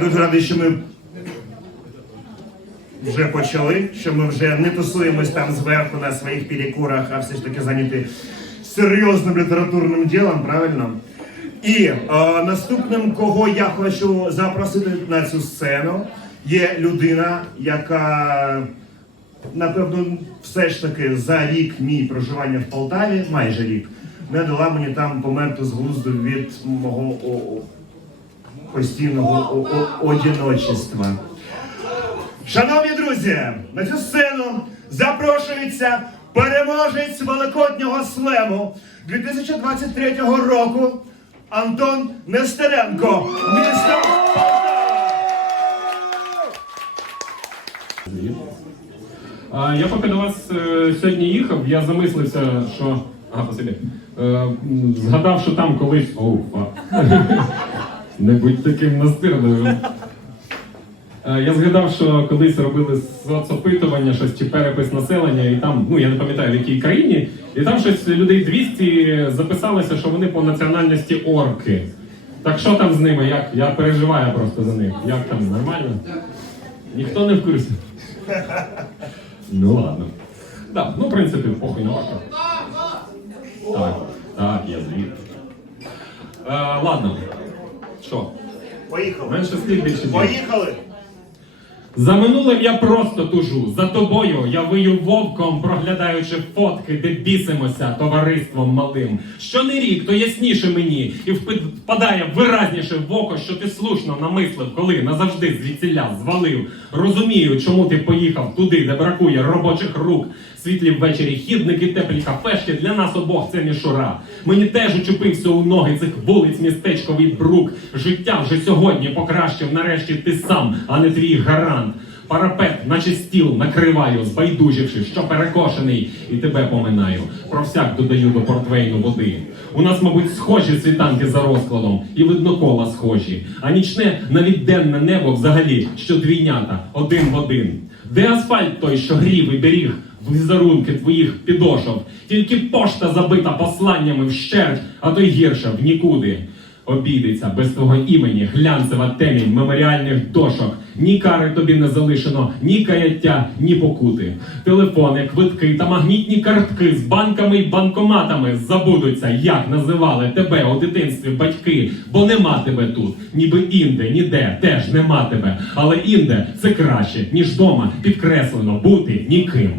дуже радий, що ми вже почали, що ми вже не тусуємось там зверху на своїх перекурах, а все ж таки зайняті серйозним літературним ділом, правильно? І е, наступним, кого я хочу запросити на цю сцену, є людина, яка напевно, все ж таки за рік мій проживання в Полтаві, майже рік, не дала мені там померти з глузду від мого постійного одіночества. Шановні друзі, на цю сцену запрошується переможець Великоднього слему 2023 року Антон Нестеренко. Місто Я поки до вас е, сьогодні їхав, я замислився, що. Ага, спасибі. Е, згадав, що там колись. Оу. Не будь таким настирливим. Е, Я згадав, що колись робили соцопитування, щось чи перепис населення, і там, ну я не пам'ятаю в якій країні, і там щось людей 200 записалося, що вони по національності орки. Так що там з ними? Як? Я переживаю просто за них. Як там? Нормально? Ніхто не в курсі. Ну ладно. Да, ну в принципі, похуй на варто. Так, так, я звідти. Е, ладно. Що? Поїхали. Менше слів більше діл. Поїхали. За минулим я просто тужу. За тобою я вию вовком, проглядаючи фотки, де бісимося товариством малим. Що не рік, то ясніше мені, і впадає виразніше в око, що ти слушно намислив, коли назавжди звідсіля звалив. Розумію, чому ти поїхав туди, де бракує робочих рук. Світлі ввечері хідники, теплі кафешки для нас обох це мішура. Мені теж учепився у ноги цих вулиць містечковий брук. Життя вже сьогодні покращив нарешті ти сам, а не твій гарант. Парапет, наче стіл, накриваю, збайдуживши, що перекошений, і тебе поминаю. Про всяк додаю до портвейну води. У нас, мабуть, схожі світанки за розкладом, і видно кола схожі. А нічне навіть денне небо взагалі, що двійнята, один в один. Де асфальт той, що грів і беріг? в Візерунки твоїх підошов, тільки пошта забита посланнями вщерть, а то й гірше в нікуди. Обійдеться без твого імені глянцева темінь меморіальних дошок. Ні кари тобі не залишено, ні каяття, ні покути. Телефони, квитки та магнітні картки з банками й банкоматами забудуться, як називали тебе у дитинстві батьки, бо нема тебе тут, ніби інде, ніде теж нема тебе. Але інде це краще, ніж дома підкреслено бути ніким.